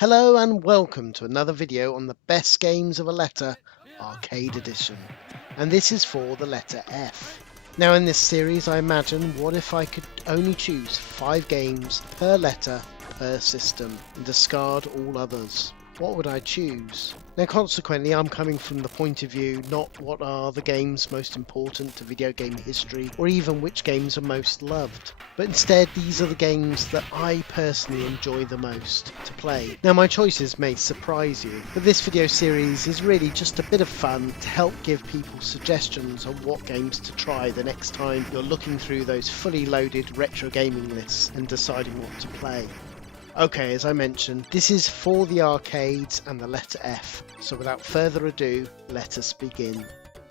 Hello and welcome to another video on the best games of a letter arcade edition, and this is for the letter F. Now in this series I imagine, what if I could only choose 5 games per letter per system and discard all others? What would I choose? Now consequently I'm coming from the point of view not what are the games most important to video game history or even which games are most loved, but instead these are the games that I personally enjoy the most to play. Now my choices may surprise you, but this video series is really just a bit of fun to help give people suggestions on what games to try the next time you're looking through those fully loaded retro gaming lists and deciding what to play. Okay, as I mentioned, this is for the arcades and the letter F, so without further ado, let us begin.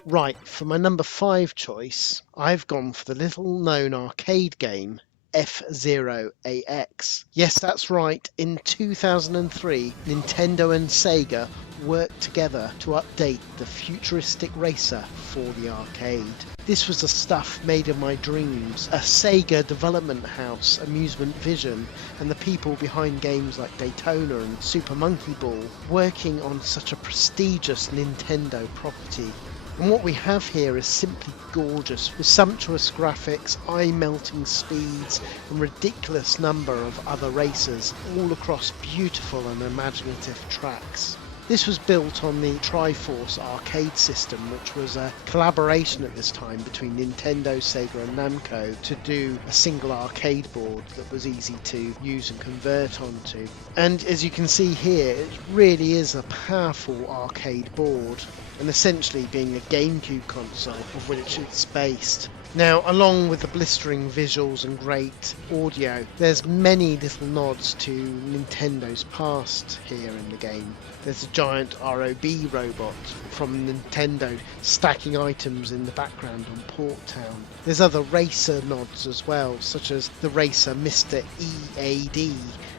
Right, for my number 5 choice, I've gone for the little known arcade game F-Zero AX. Yes, that's right, in 2003, Nintendo and Sega worked together to update the futuristic racer for the arcade. This was the stuff made of my dreams, a Sega development house, Amusement Vision, and the people behind games like Daytona and Super Monkey Ball working on such a prestigious Nintendo property. And what we have here is simply gorgeous, with sumptuous graphics, eye-melting speeds, and ridiculous number of other racers, all across beautiful and imaginative tracks. This was built on the Triforce arcade system, which was a collaboration at this time between Nintendo, Sega and Namco to do a single arcade board that was easy to use and convert onto. And as you can see here, it really is a powerful arcade board, and essentially being a GameCube console of which it's based. Now, along with the blistering visuals and great audio, there's many little nods to Nintendo's past here in the game. There's a giant ROB robot from Nintendo stacking items in the background on Port Town. There's other racer nods as well, such as the racer Mr. EAD,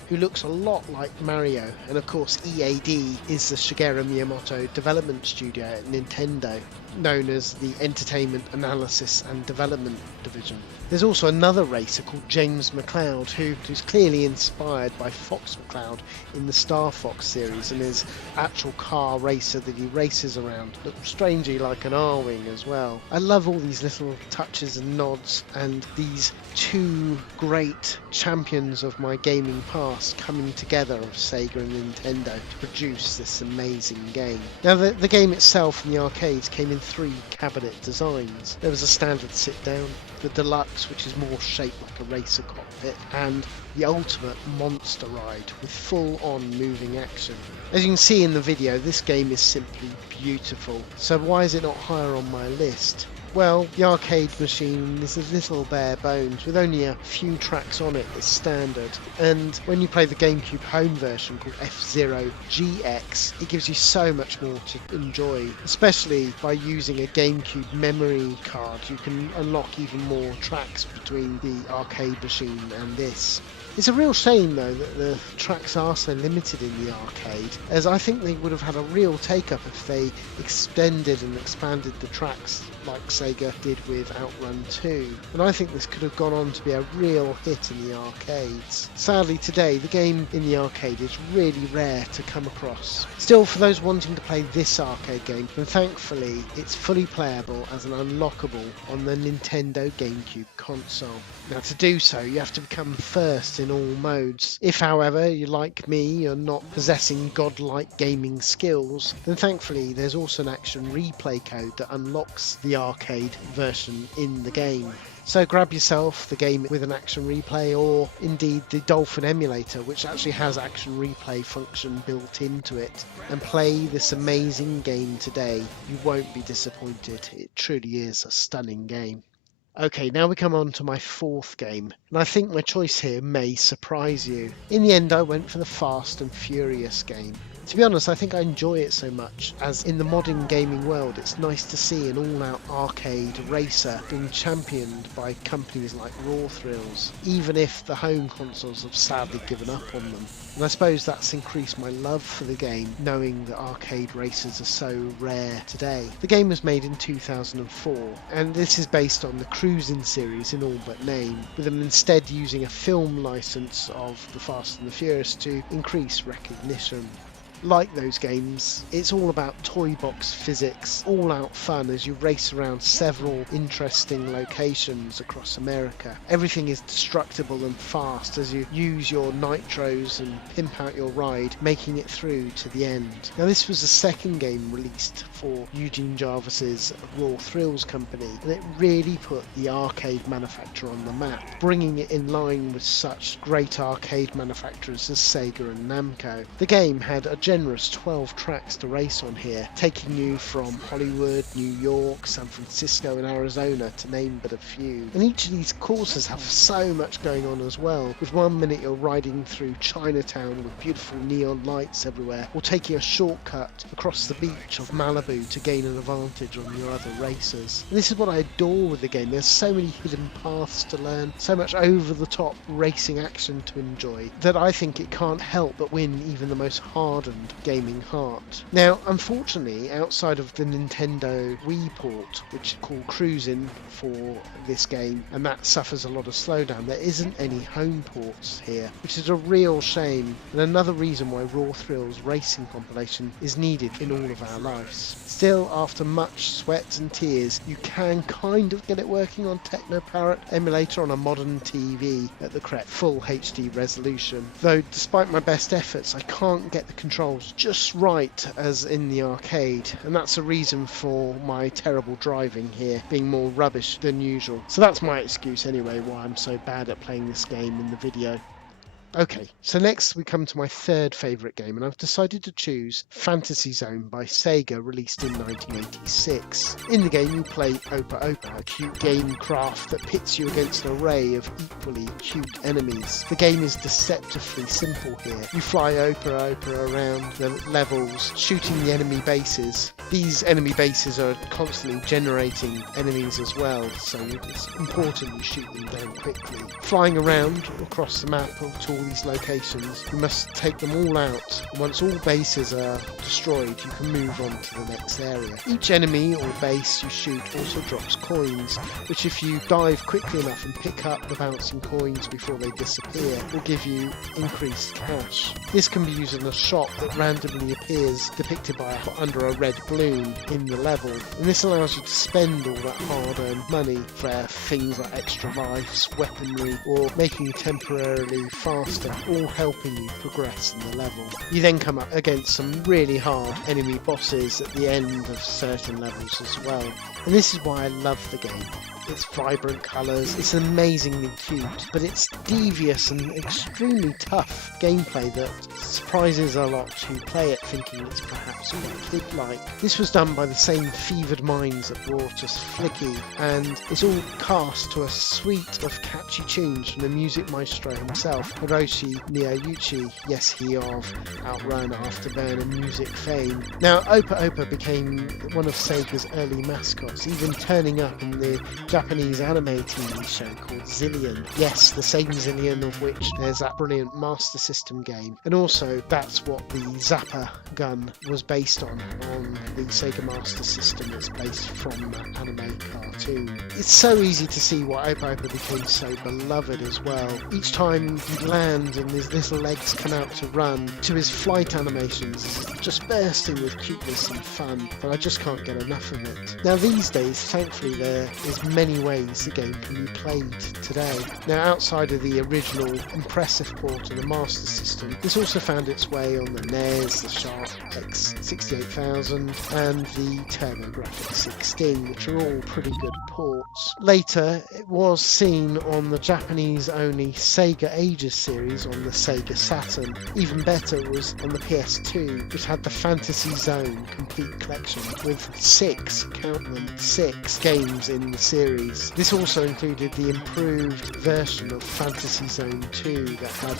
who looks a lot like Mario, and of course EAD is the Shigeru Miyamoto development studio at Nintendo, known as the Entertainment Analysis and Development Division. There's also another racer called James McCloud, who's clearly inspired by Fox McCloud in the Star Fox series, and his actual car racer that he races around looks strangely like an R-Wing as well. I love all these little touches and nods, and these two great champions of my gaming past coming together of Sega and Nintendo to produce this amazing game. Now the game itself in the arcades came in 3 cabinet designs. There was a standard sit down, the deluxe, which is more shaped like a racer cockpit, and the ultimate monster ride with full on moving action. As you can see in the video, this game is simply beautiful, so why is it not higher on my list? Well, the arcade machine is a little bare bones with only a few tracks on it as standard, and when you play the GameCube home version called F-Zero GX, it gives you so much more to enjoy, especially by using a GameCube memory card. You can unlock even more tracks between the arcade machine and this. It's a real shame though that the tracks are so limited in the arcade, as I think they would have had a real take-up if they extended and expanded the tracks like Sega did with Outrun 2, and I think this could have gone on to be a real hit in the arcades. Sadly today the game in the arcade is really rare to come across. Still, for those wanting to play this arcade game, then thankfully it's fully playable as an unlockable on the Nintendo GameCube console. Now to do so you have to become first in all modes. If however you, like me, you're not possessing godlike gaming skills, then thankfully there's also an action replay code that unlocks the arcade version in the game. So grab yourself the game with an action replay, or indeed the Dolphin emulator, which actually has action replay function built into it, and play this amazing game today. You won't be disappointed. It truly is a stunning game. Okay, now we come on to my 4th game, and I think my choice here may surprise you. In the end I went for the Fast and Furious game. To be honest, I think I enjoy it so much, as in the modern gaming world it's nice to see an all-out arcade racer being championed by companies like Raw Thrills, even if the home consoles have sadly given up on them. And I suppose that's increased my love for the game, knowing that arcade races are so rare today. The game was made in 2004, and this is based on the Cruising series in all but name, with them instead using a film license of The Fast and the Furious to increase recognition. Like those games, it's all about toy box physics, all out fun as you race around several interesting locations across America. Everything is destructible and fast as you use your nitros and pimp out your ride, making it through to the end. Now this was the second game released for Eugene Jarvis's Raw Thrills company, and it really put the arcade manufacturer on the map, bringing it in line with such great arcade manufacturers as Sega and Namco. The game had a generous 12 tracks to race on here, taking you from Hollywood, New York, San Francisco and Arizona, to name but a few. And each of these courses have so much going on as well, with 1 minute you're riding through Chinatown with beautiful neon lights everywhere, or taking a shortcut across the beach of Malibu to gain an advantage on your other racers. And this is what I adore with the game. There's so many hidden paths to learn, so much over the top racing action to enjoy, that I think it can't help but win even the most hardened gaming heart. Now, unfortunately, outside of the Nintendo Wii port, which is called Cruising for this game, and that suffers a lot of slowdown, there isn't any home ports here, which is a real shame, and another reason why Raw Thrills Racing compilation is needed in all of our lives. Still, after much sweat and tears, you can kind of get it working on Techno Parrot emulator on a modern TV at the correct full HD resolution, though despite my best efforts I can't get the controls just right as in the arcade, and that's a reason for my terrible driving here being more rubbish than usual. So that's my excuse anyway why I'm so bad at playing this game in the video. Okay, so next we come to my third favourite game, and I've decided to choose Fantasy Zone by Sega, released in 1986. In the game you play Opa Opa, a cute game craft that pits you against an array of equally cute enemies. The game is deceptively simple here. You fly Opa Opa around the levels, shooting the enemy bases. These enemy bases are constantly generating enemies as well, so it's important you shoot them down quickly. Flying around across the map to all these locations, you must take them all out. Once all bases are destroyed, you can move on to the next area. Each enemy or base you shoot also drops coins, which if you dive quickly enough and pick up the bouncing coins before they disappear, will give you increased cash. This can be used in a shop that randomly appears depicted by under a red balloon in the level, and this allows you to spend all that hard-earned money for things like extra lives, weaponry, or making you temporarily faster, all helping you progress in the level. You then come up against some really hard enemy bosses at the end of certain levels as well. And this is why I love the game. It's vibrant colours, it's amazingly cute, but it's devious and extremely tough gameplay that surprises a lot who play it thinking it's perhaps quite kid-like. This was done by the same fevered minds that brought us Flicky, and it's all cast to a suite of catchy tunes from the music maestro himself, Hiroshi Miyauchi, yes, he of Outrun, Afterburn and music fame. Now, Opa Opa became one of Sega's early mascots, even turning up in the Japanese anime TV show called Zillion. Yes, the same Zillion of which there's that brilliant Master System game. And also, that's what the Zapper gun was based on the Sega Master System. It's based from that anime cartoon. It's so easy to see why Opa Opa became so beloved as well. Each time you land and his little legs come out to run, to his flight animations, it's just bursting with cuteness and fun, and I just can't get enough of it. Now these days, thankfully, there is many ways the game can be played today. Now outside of the original impressive port of the Master System, this also found its way on the NES, the Sharp X68000 and the TurboGrafx 16, which are all pretty good ports. Later it was seen on the Japanese only Sega Ages series on the Sega Saturn. Even better was on the PS2, which had the Fantasy Zone complete collection with 6, count them, 6 games in the series. This also included the improved version of Fantasy Zone 2 that had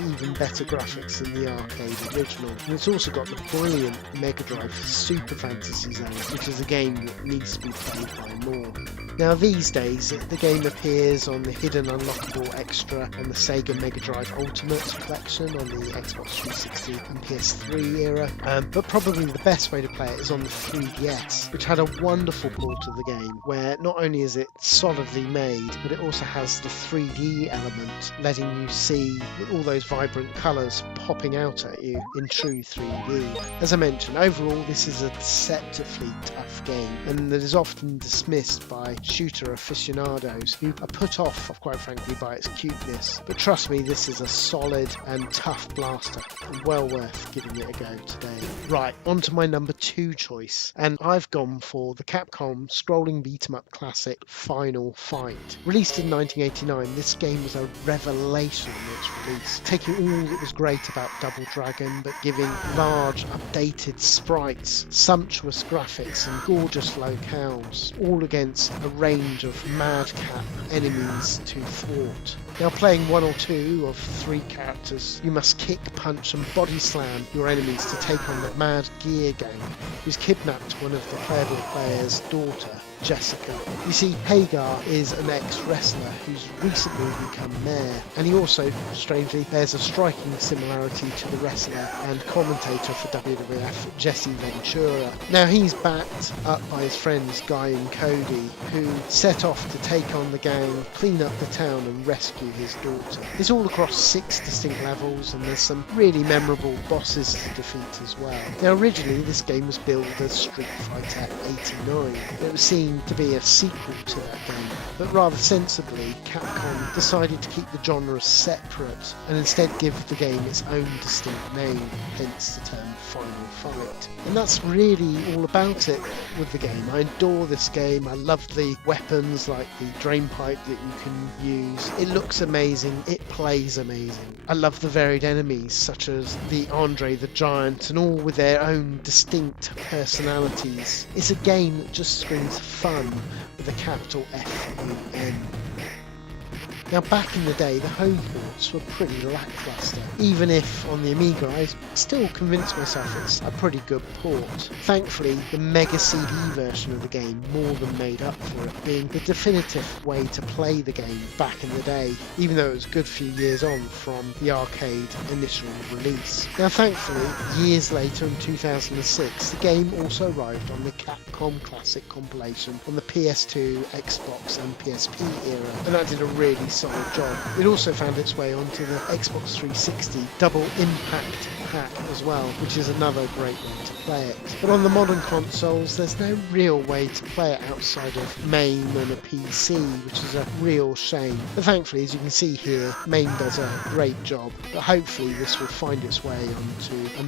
even better graphics than the arcade original. And it's also got the brilliant Mega Drive Super Fantasy Zone, which is a game that needs to be played by more. Now these days, the game appears on the hidden unlockable extra on the Sega Mega Drive Ultimate collection on the Xbox 360 and PS3 era, but probably the best way to play it is on the 3DS, which had a wonderful port of the game, where not only is it solidly made, but it also has the 3D element, letting you see all those vibrant colours popping out at you in true 3D. As I mentioned, overall this is a deceptively tough game, and that is often dismissed by shooter aficionados who are put off, quite frankly, by its cuteness. But trust me, this is a solid and tough blaster, and well worth giving it a go today. Right, on to my number 2 choice, and I've gone for the Capcom scrolling beat-em-up classic Final Fight. Released in 1989, this game was a revelation in its release, taking all that was great about Double Dragon, but giving large, updated sprites, sumptuous graphics, and gorgeous locales, all against a range of madcap enemies to thwart. Now, playing one or two of 3 characters, you must kick, punch and body slam your enemies to take on the Mad Gear gang, who's kidnapped one of the playable player's daughter, Jessica. You see, Hagar is an ex-wrestler who's recently become mayor, and he also, strangely, bears a striking similarity to the wrestler and commentator for WWF, Jesse Ventura. Now, he's backed up by his friends Guy and Cody, who set off to take on the gang, clean up the town and rescue his daughter. It's all across 6 distinct levels, and there's some really memorable bosses to defeat as well. Now, originally this game was billed as Street Fighter 89. It was seen to be a sequel to that game, but rather sensibly, Capcom decided to keep the genre separate and instead give the game its own distinct name, hence the term Final Fight. And that's really all about it with the game. I adore this game. I love the weapons like the drain pipe that you can use. It looks amazing, it plays amazing. I love the varied enemies such as the Andre the Giant, and all with their own distinct personalities. It's a game that just screams fun with a capital F-U-N. Now, back in the day, the home ports were pretty lackluster, even if on the Amiga I still convinced myself it's a pretty good port. Thankfully, the Mega CD version of the game more than made up for it, being the definitive way to play the game back in the day, even though it was a good few years on from the arcade initial release. Now, thankfully, years later in 2006, the game also arrived on the Capcom Classic compilation on the PS2, Xbox and PSP era, and that did a really solid job. It also found its way onto the Xbox 360 Double Impact pack as well, which is another great way to play it. But on the modern consoles, there's no real way to play it outside of MAME and a PC, which is a real shame. But thankfully, as you can see here, MAME does a great job, but hopefully this will find its way onto the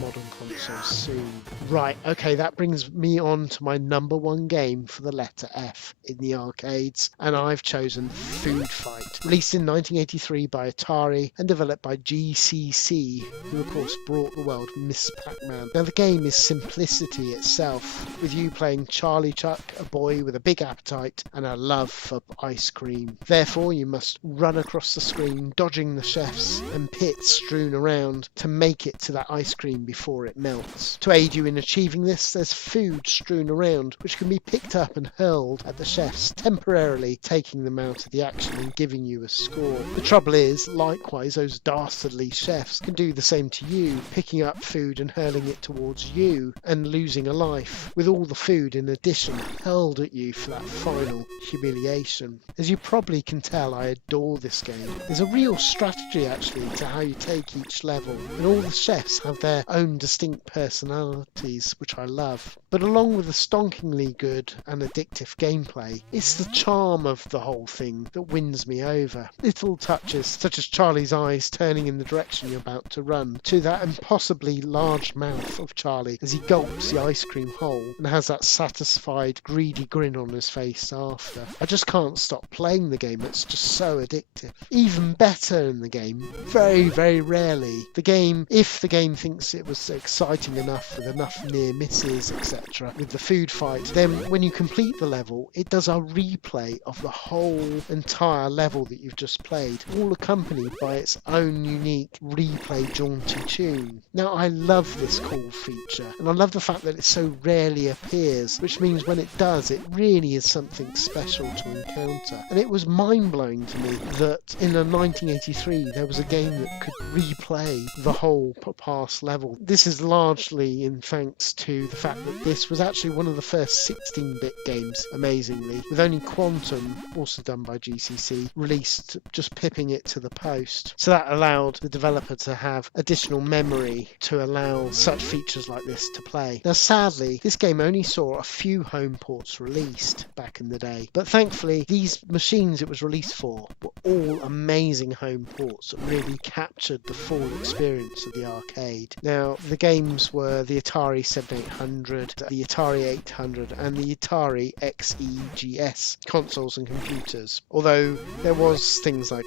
modern consoles soon. Right, okay, that brings me on to my number 1 game for the letter F in the arcades, and I've chosen Food Fight. Released in 1983 by Atari and developed by GCC, who of course brought the world Miss Pac-Man. Now, the game is simplicity itself, with you playing Charlie Chuck, a boy with a big appetite and a love for ice cream. Therefore, you must run across the screen, dodging the chefs and pits strewn around to make it to that ice cream before it melts. To aid you in achieving this, there's food strewn around, which can be picked up and hurled at the chefs, temporarily taking them out of the action and giving you a score. The trouble is, likewise, those dastardly chefs can do the same to you, picking up food and hurling it towards you and losing a life, with all the food in addition hurled at you for that final humiliation. As you probably can tell, I adore this game. There's a real strategy actually to how you take each level, and all the chefs have their own distinct personalities, which I love. But along with the stonkingly good and addictive gameplay, it's the charm of the whole thing that wins me over. Little touches such as Charlie's eyes turning in the direction you're about to run to that impossibly large mouth of Charlie as he gulps the ice cream whole and has that satisfied, greedy grin on his face after. I just can't stop playing the game. It's just so addictive. Even better in the game, very, very rarely, if the game thinks it was exciting enough with enough near misses, etc., with the food fight, then when you complete the level, it does a replay of the whole entire level that you've just played, all accompanied by its own unique replay jaunty tune. Now, I love this cool feature, and I love the fact that it so rarely appears, which means when it does, it really is something special to encounter. And it was mind-blowing to me that in 1983 there was a game that could replay the whole past level. This is largely in thanks to the fact that this was actually one of the first 16-bit games, amazingly, with only Quantum, also done by GCC, released, just pipping it to the post. So that allowed the developer to have additional memory to allow such features like this to play. Now sadly, this game only saw a few home ports released back in the day, but thankfully these machines it was released for were all amazing home ports that really captured the full experience of the arcade. Now the games were the Atari 7800, the Atari 800 and the Atari XEGS consoles and computers, although there was things like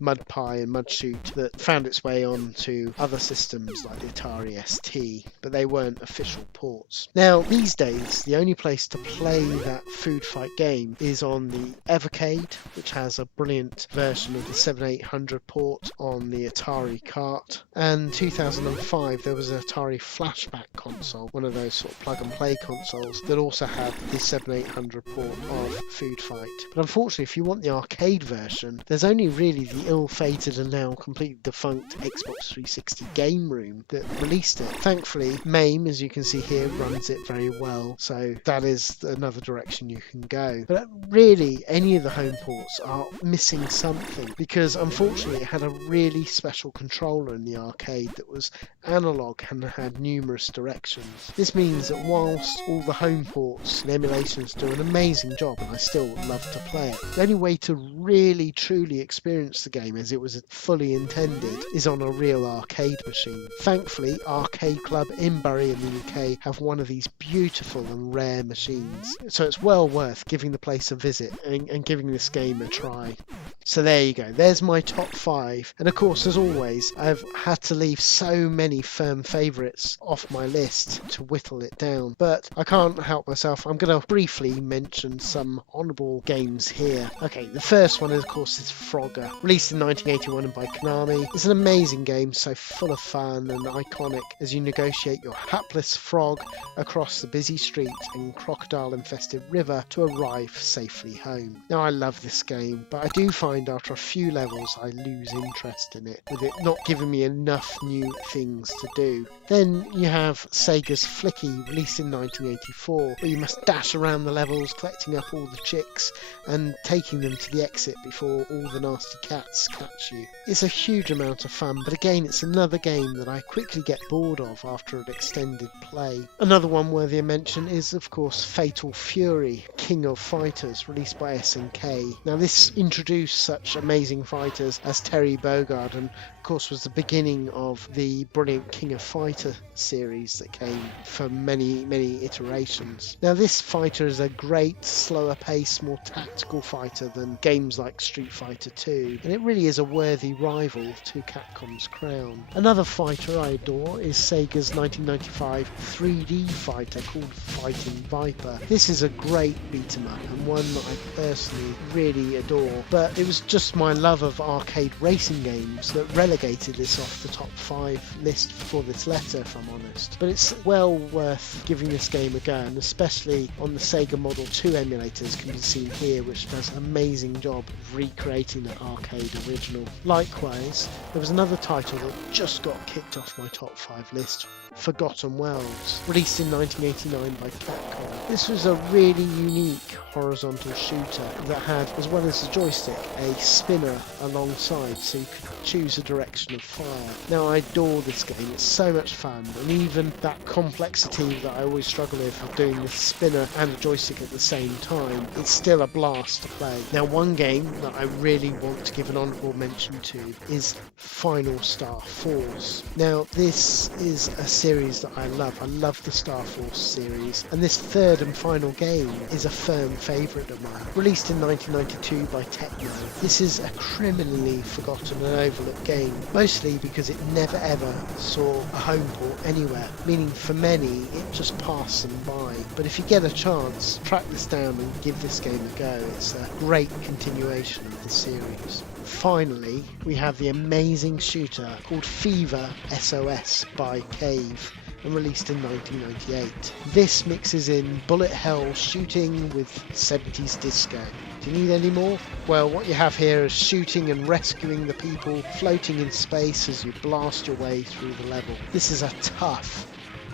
Mud Pie and Mud Shoot that found its way onto other systems like the Atari ST, but they weren't official ports. Now these days the only place to play that food fight game is on the Evercade, which has a brilliant version of the 7800 port on the Atari cart, and 2005 there was an Atari Flashback console, one of those sort of plug and play consoles that also had the 7800 port of food fight. But unfortunately, if you want the arcade version, there's only really the ill-fated and now completely defunct Xbox 360 Game Room that released it. Thankfully, MAME, as you can see here, runs it very well, so that is another direction you can go. But really, any of the home ports are missing something, because unfortunately it had a really special controller in the arcade that was analog and had numerous directions. This means that whilst all the home ports and emulations do an amazing job, and I still love to play it, the only way to really truly experience the game as it was fully intended is on a real arcade machine. Thankfully, Arcade Club in Bury in the UK have one of these beautiful and rare machines, so it's well worth giving the place a visit and giving this game a try. So there you go, there's my top 5, and of course, as always, I've had to leave so many firm favourites off my list to whittle it down, but I can't help myself. I'm going to briefly mention some honourable games here. Okay, the first one of course is Frogger, released in 1981 and by Konami. It's an amazing game, so full of fun and iconic as you negotiate your hapless frog across the busy street and crocodile infested river to arrive safely home. Now I love this game, but I do find after a few levels I lose interest in it, with it not giving me enough new things to do. Then you have Sega's Flicky, released in 1984, where you must dash around the levels collecting up all the chicks and taking them to the exit before all the nasty cats catch you. It's a huge amount of fun, but again it's another game that I quickly get bored of after an extended play. Another one worthy of mention is of course Fatal Fury, King of Fighters, released by SNK. Now this introduced such amazing fighters as Terry Bogard, and of course was the beginning of the brilliant King of Fighter series that came for many iterations. Now this fighter is a great slower paced, more tactical fighter than games like Street Fighter 2, and it really is a worthy rival to Capcom's crown. Another fighter I adore is Sega's 1995 3D fighter called Fighting Viper. This is a great beat 'em up and one that I personally really adore, but it was just my love of arcade racing games that relegated this off the top 5 list for this letter, if I'm honest. But it's well worth giving this game a go, and especially on the Sega Model 2 emulators can be seen here, which does an amazing job of recreating the arcade original. Likewise, there was another title that just got kicked off my top 5 list, Forgotten Worlds, released in 1989 by Capcom. This was a really unique horizontal shooter that had, as well as the joystick, a spinner alongside, so you could choose a direction reflection of fire. Now I adore this game, it's so much fun, and even that complexity that I always struggle with of doing the spinner and the joystick at the same time, it's still a blast to play. Now one game that I really want to give an honourable mention to is Final Star Force. Now this is a series that I love the Star Force series, and this third and final game is a firm favourite of mine. Released in 1992 by Techno, this is a criminally forgotten and overlooked game, mostly because it never ever saw a home port anywhere, meaning for many it just passed them by. But if you get a chance, track this down and give this game a go. It's a great continuation of the series. Finally, we have the amazing shooter called Fever SOS by Cave, and released in 1998. This mixes in bullet hell shooting with 70s disco. Do you need any more? Well, what you have here is shooting and rescuing the people floating in space as you blast your way through the level. This is a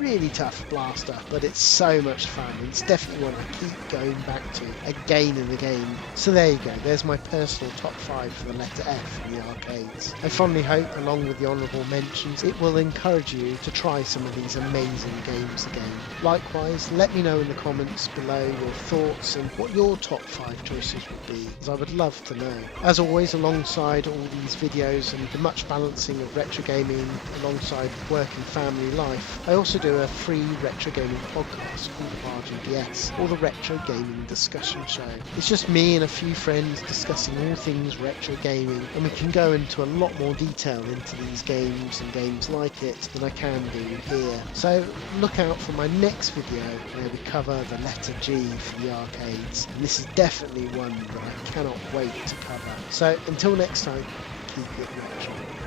really tough blaster, but it's so much fun, and it's definitely one I keep going back to again and again. So there you go, there's my personal top 5 for the letter F in the arcades. I fondly hope, along with the honourable mentions, it will encourage you to try some of these amazing games again. Likewise, let me know in the comments below your thoughts and what your top 5 choices would be, as I would love to know. As always, alongside all these videos and the much balancing of retro gaming alongside work and family life, I also do a free retro gaming podcast called RGDS, or the Retro Gaming Discussion Show. It's just me and a few friends discussing all things retro gaming, and we can go into a lot more detail into these games and games like it than I can do here. So look out for my next video where we cover the letter G for the arcades, and this is definitely one that I cannot wait to cover. So until next time, keep it retro.